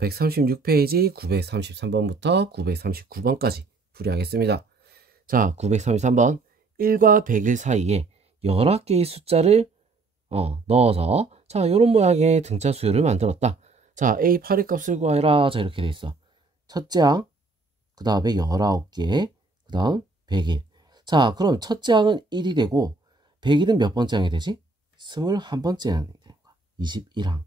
136페이지 933번부터 939번까지 풀이하겠습니다. 자, 933번 1과 100일 사이에 여러 개의 숫자를 넣어서 자, 요런 모양의 등차 수열을 만들었다. 자, A 8의 값을 구하라. 자, 이렇게 돼 있어. 첫째 항, 그 다음에 19개, 그 다음 100일. 자, 그럼 첫째 항은 1이 되고 100일은 몇 번째 항이 되지? 21번째 항이 되는 거야. 21항.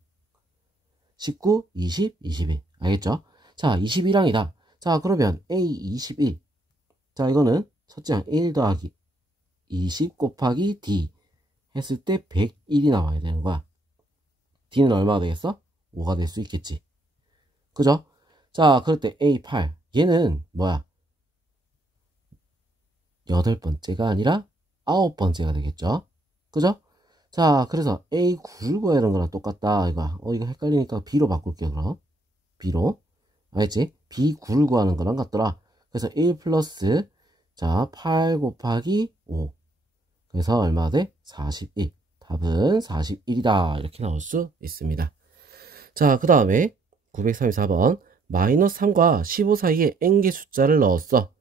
19, 20, 21. 알겠죠? 자, 21항이다. 자, 그러면 A 21. 자, 이거는 첫째 항 1 더하기 20 곱하기 D 했을 때 101이 나와야 되는 거야. D는 얼마가 되겠어? 5가 될 수 있겠지. 그죠? 자, 그럴 때 A8. 얘는 뭐야? 8번째가 아니라 9번째가 되겠죠? 그죠? 자, 그래서 A9를 구해야 하는 거랑 똑같다. 이거 헷갈리니까 B로 바꿀게요, 그럼. B로. 알겠지? B9를 구하는 거랑 같더라. 그래서 1 플러스, 자, 8 곱하기 5. 그래서 얼마 돼? 41. 답은 41이다. 이렇게 나올 수 있습니다. 자, 그 다음에 934번. 마이너스 3과 15 사이에 n개 숫자를 넣었어.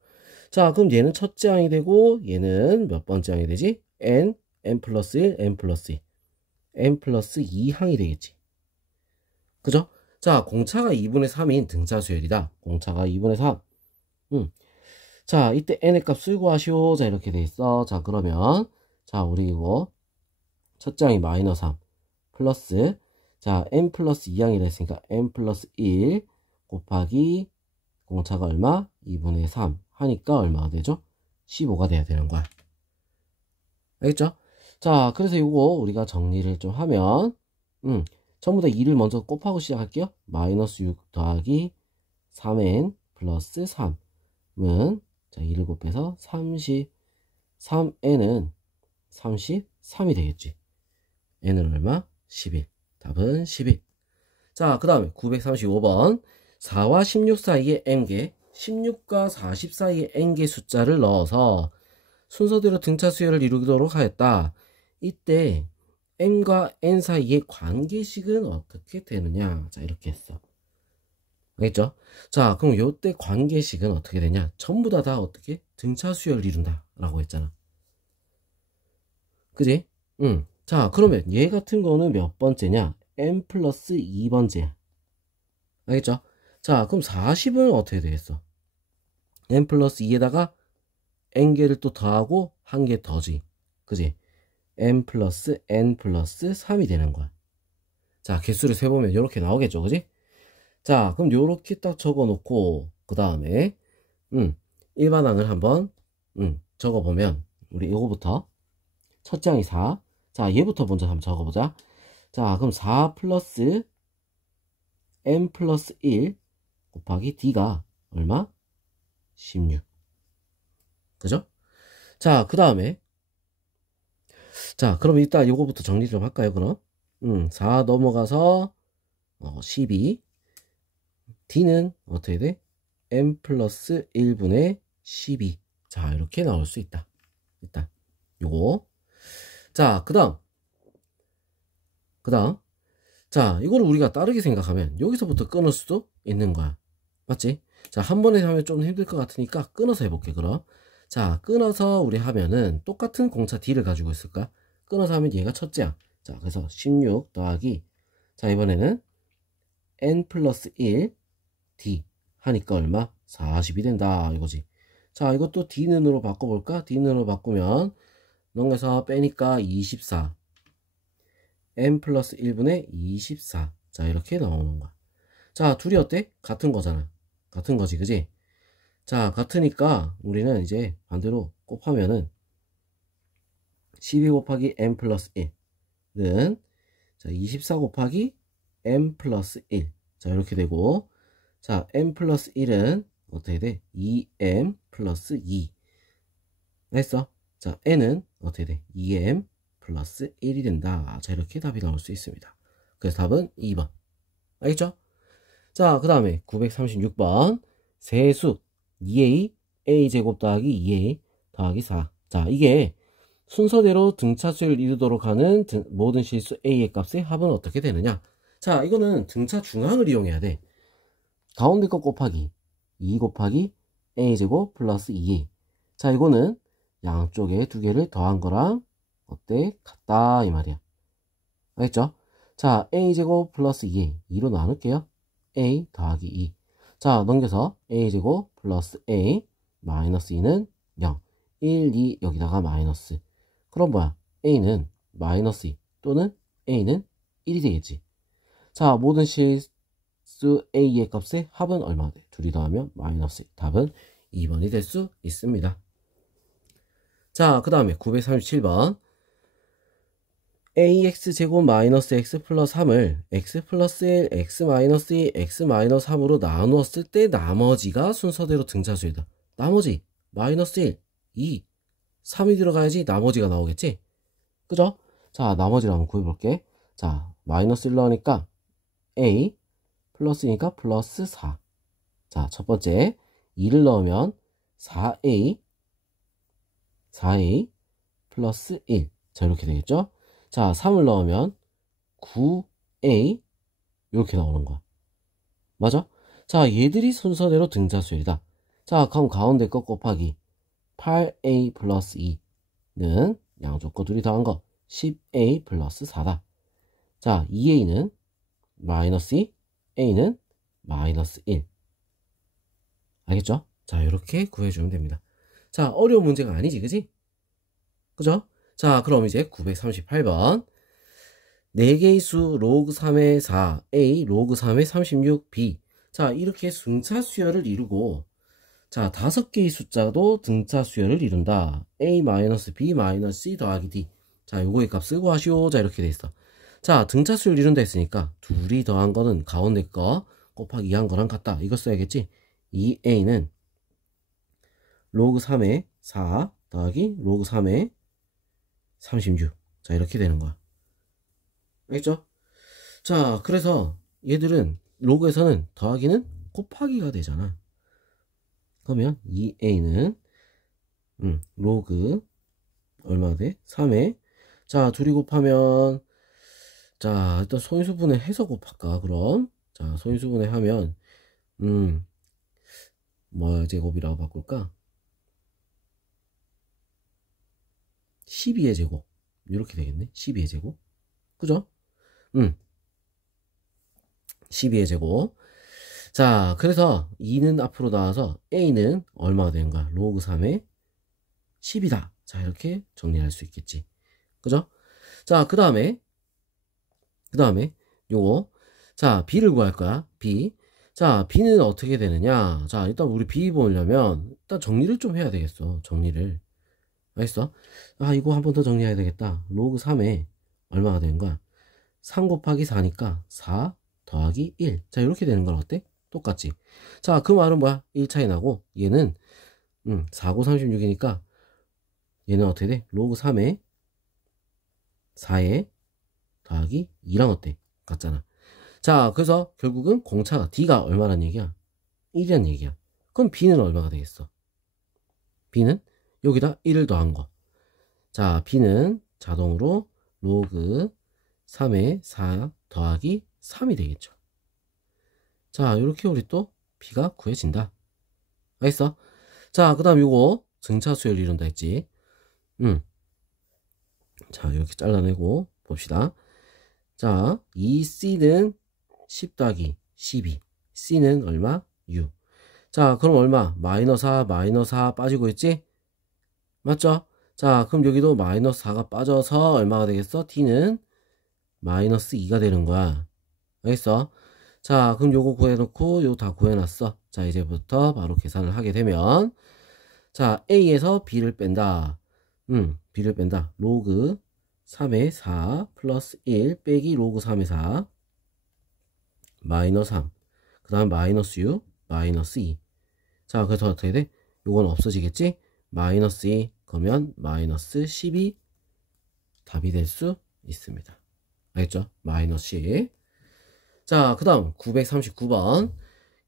자, 그럼 얘는 첫째 항이 되고 얘는 몇 번째 항이 되지? n 플러스 1, n 플러스 2. n 플러스 2항이 되겠지. 그죠? 자, 공차가 2분의 3인 등차 수열이다. 공차가 2분의 3. 자, 이때 n의 값을 구하시오. 자, 이렇게 돼 있어. 자, 그러면 자, 우리 이거 첫째 항이 마이너스 3 플러스, 자, n 플러스 2항이 됐으니까 n 플러스 1 곱하기 공차가 얼마? 2분의 3 하니까 얼마가 되죠? 15가 돼야 되는 거야. 알겠죠? 자, 그래서 이거 우리가 정리를 좀 하면 전부 다 2를 먼저 곱하고 시작할게요. 마이너스 6 더하기 3n 플러스 3은 자, 2를 곱해서 33n은 33이 되겠지. n은 얼마? 11. 답은 11. 자, 그 다음에 935번 4와 16 사이에 n개, 16과 40 사이에 n개 숫자를 넣어서 순서대로 등차 수열을 이루도록 하였다. 이때 m과 n 사이의 관계식은 어떻게 되느냐? 자, 이렇게 했어. 알겠죠? 자, 그럼 요때 관계식은 어떻게 되냐? 전부 다 어떻게? 등차 수열을 이룬다 라고 했잖아. 그지? 자, 그러면 얘 같은 거는 몇 번째냐? n 플러스 2번째야. 알겠죠? 자, 그럼 40은 어떻게 되겠어? n 플러스 2에다가 n개를 또 더하고 한 개 더지. 그지? n 플러스 3이 되는 거야. 자, 개수를 세보면 이렇게 나오겠죠. 그지? 자, 그럼 요렇게 딱 적어 놓고 그 다음에 일반항을 한번 적어보면 우리 요거부터 첫째 항이 4. 자, 얘부터 먼저 한번 적어보자. 자, 그럼 4 플러스 n 플러스 1 곱하기 d가 얼마? 16. 그죠? 자, 그 다음에 자, 그럼 일단 요거부터 정리 좀 할까요, 그럼? 4 넘어가서 12. d는 어떻게 돼? n 플러스 1분의 12. 자, 이렇게 나올 수 있다. 일단 요거. 자, 그 다음 자, 이거를 우리가 다르게 생각하면 여기서부터 끊을 수도 있는 거야. 맞지? 자, 한 번에 하면 좀 힘들 것 같으니까 끊어서 해볼게. 그럼 자, 끊어서 우리 하면은 똑같은 공차 D를 가지고 있을까? 끊어서 하면 얘가 첫째야. 자, 그래서 16 더하기, 자, 이번에는 n 플러스 1 D 하니까 얼마? 40이 된다 이거지. 자, 이것도 D는으로 바꿔볼까? D는으로 바꾸면 넘겨서 빼니까 24. n 플러스 1분의 24. 자, 이렇게 나오는 거야. 자, 둘이 어때? 같은 거잖아. 같은 거지, 그지? 자, 같으니까 우리는 이제 반대로 곱하면은 12 곱하기 n 플러스 1은 자, 24 곱하기 n 플러스 1. 자, 이렇게 되고, 자, n 플러스 1은 어떻게 돼? 2m 플러스 2. 했어? 자, n은 어떻게 돼? 2m 플러스 1이 된다. 자, 이렇게 답이 나올 수 있습니다. 그래서 답은 2번. 알겠죠? 자, 그 다음에 936번 세수 2a a제곱 더하기 2a 더하기 4. 자, 이게 순서대로 등차수를 이루도록 하는 모든 실수 a의 값의 합은 어떻게 되느냐? 자, 이거는 등차 중항을 이용해야 돼. 가운데 거 곱하기 2 곱하기 a제곱 플러스 2a. 자, 이거는 양쪽에 두 개를 더한 거랑 어때? 같다 이 말이야. 알겠죠? 자, a제곱 플러스 2a 2로 나눌게요. a 더하기 2. 자, 넘겨서 a제곱 플러스 a 마이너스 2는 0. 1, 2 여기다가 마이너스. 그럼 뭐야? a는 마이너스 2 또는 a는 1이 되겠지. 자, 모든 실수 a의 값의 합은 얼마 돼? 둘이 더하면 마이너스 1. 답은 2번이 될 수 있습니다. 자, 그 다음에 937번. ax제곱 마이너스 x 플러스 3을 x 플러스 1, x 마이너스 2, x 마이너스 3으로 나누었을 때 나머지가 순서대로 등차수이다. 나머지 마이너스 1, 2, 3이 들어가야지 나머지가 나오겠지? 그죠? 자, 나머지를 한번 구해볼게. 자, 마이너스 1 넣으니까 a 플러스니까 플러스 4. 자, 첫 번째 2를 넣으면 4a 플러스 1. 자, 이렇게 되겠죠? 자, 3을 넣으면 9a 이렇게 나오는 거야. 맞아? 자, 얘들이 순서대로 등차수열이다. 자, 그럼 가운데 거 곱하기 8a 플러스 2는 양쪽 거 둘이 더한 거 10a 플러스 4다. 자, 2a는 마이너스 2, a는 마이너스 1. 알겠죠? 자, 이렇게 구해주면 됩니다. 자, 어려운 문제가 아니지, 그지? 그죠? 자, 그럼 이제 938번. 4개의 수 로그 3의 4, a 로그 3의 36, b. 자, 이렇게 등차수열을 이루고, 자, 5개의 숫자도 등차수열을 이룬다. a-b-c 더하기 d. 자, 요거의 값을 구하시오. 자, 이렇게 돼 있어. 자, 등차수열 이룬다 했으니까 둘이 더한 거는 가운데 거 곱하기 2한 거랑 같다. 이거 써야겠지? 2a는 로그 3의 4 더하기 로그 3의 36. 자, 이렇게 되는 거야. 알겠죠? 자, 그래서 얘들은 로그에서는 더하기는 곱하기가 되잖아. 그러면 2a는 로그 얼마 돼? 3에 자, 둘이 곱하면 자, 일단 소인수분해 해서 곱할까 그럼? 자, 소인수분해 하면 뭐 제곱이라고 바꿀까? 12의 제곱 이렇게 되겠네. 12의 제곱. 그죠? 12의 제곱. 자, 그래서 2는 앞으로 나와서 a는 얼마가 되는 거야? 로그 3의 10이다. 자, 이렇게 정리할 수 있겠지. 그죠? 자, 그 다음에 요거 자, b를 구할 거야. b. 자, b는 어떻게 되느냐? 자, 일단 우리 b 보려면 일단 정리를 좀 해야 되겠어. 정리를. 알겠어? 아, 이거 한 번 더 정리해야 되겠다. 로그 3에 얼마가 되는 거야? 3 곱하기 4니까 4 더하기 1. 자, 이렇게 되는 건 어때? 똑같지? 자, 그 말은 뭐야? 1 차이 나고 얘는 4고 36이니까 얘는 어떻게 돼? 로그 3에 4에 더하기 2랑 어때? 같잖아. 자, 그래서 결국은 공차가 D가 얼마란 얘기야? 1이란 얘기야. 그럼 B는 얼마가 되겠어? B는 여기다 1을 더한 거. 자, B는 자동으로 로그 3에 4 더하기 3이 되겠죠. 자, 이렇게 우리 또 B가 구해진다. 알겠어? 자, 그 다음 요거 등차수열 이룬다 했지. 자, 이렇게 잘라내고 봅시다. 자, 이 C는 10 더하기 12. C는 얼마? 6. 자, 그럼 얼마? 마이너스 4, 마이너스 4 빠지고 있지? 맞죠? 자, 그럼 여기도 마이너스 4가 빠져서 얼마가 되겠어? T는 마이너스 2가 되는 거야. 알겠어? 자, 그럼 요거 구해놓고 요거 다 구해놨어. 자, 이제부터 바로 계산을 하게 되면 자, A에서 B를 뺀다. B를 뺀다. 로그 3의 4 플러스 1 빼기 로그 3의 4 마이너스 3. 그 다음 마이너스 6 마이너스 2. 자, 그래서 어떻게 돼? 요건 없어지겠지? 마이너스 2 그러면 마이너스 12 답이 될 수 있습니다. 알겠죠? 마이너스 10. 자, 그 다음 939번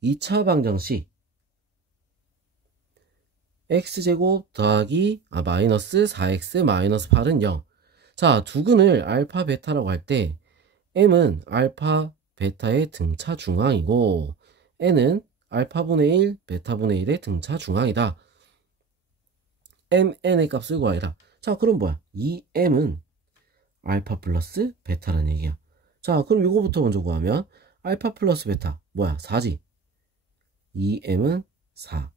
2차 방정식 x제곱 더하기 마이너스 4x 마이너스 8은 0. 자, 두근을 알파 베타라고 할 때 m은 알파 베타의 등차 중앙이고 n은 알파분의 1, 베타분의 1의 등차 중앙이다. mn의 값을 구하라. 자, 그럼 뭐야? 이 m은 알파 플러스 베타라는 얘기야. 자, 그럼 이거부터 먼저 구하면 알파 플러스 베타 뭐야? 4지. 2m은 4,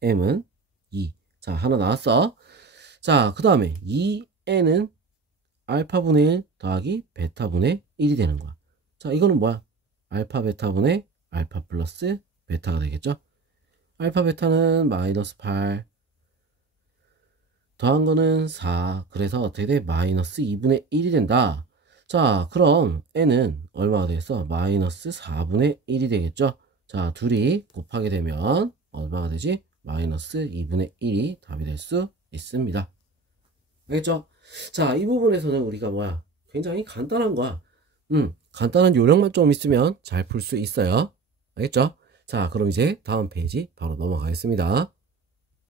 m은 2. 자, 하나 나왔어. 자, 그 다음에 2n은 알파분의 1 더하기 베타분의 1이 되는 거야. 자, 이거는 뭐야? 알파 베타분의 알파 플러스 베타가 되겠죠? 알파 베타는 마이너스 8 더한 거는 4. 그래서 어떻게 돼? 마이너스 2분의 1이 된다. 자, 그럼 n은 얼마가 되겠어? 마이너스 4분의 1이 되겠죠? 자, 둘이 곱하게 되면 얼마가 되지? 마이너스 2분의 1이 답이 될 수 있습니다. 알겠죠? 자, 이 부분에서는 우리가 뭐야? 굉장히 간단한 거야. 간단한 요령만 좀 있으면 잘 풀 수 있어요. 알겠죠? 자, 그럼 이제 다음 페이지 바로 넘어가겠습니다.